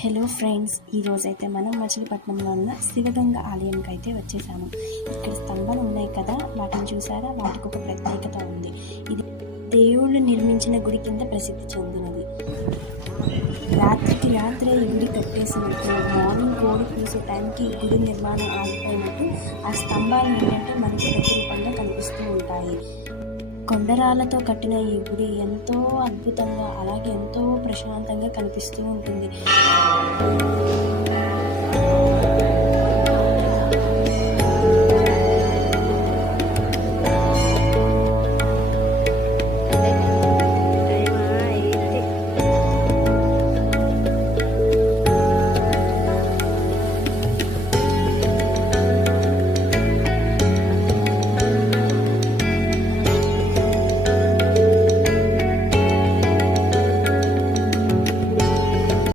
Hello friends, ఈరోజైతే మనం మచిలీపట్నంలో ఉన్న శివగంగ ఆలయంకి అయితే వచ్చేసాము. ఇక్కడ స్తంభాలు ఉన్నాయి కదా, వాటిని చూసారా? వాటికి ఒక ప్రత్యేకత ఉంది. ఇది దేవుళ్ళు నిర్మించిన గుడి కింద ప్రసిద్ధి చెందినది. రాత్రికి రాత్రే ఈ గుడి కట్టేసినట్టు, మార్నింగ్ కోడి కూసే టైంకి ఈ గుడి నిర్మాణం ఆగిపోయినట్టు ఆ స్తంభాలు ఏంటంటే మనకి ప్రతిరూపంగా కనిపిస్తూ ఉంటాయి. కొండరాలతో కట్టిన ఈ గుడి ఎంతో అద్భుతంగా, అలాగే ఎంతో ప్రశాంతంగా కనిపిస్తూ ఉంటుంది.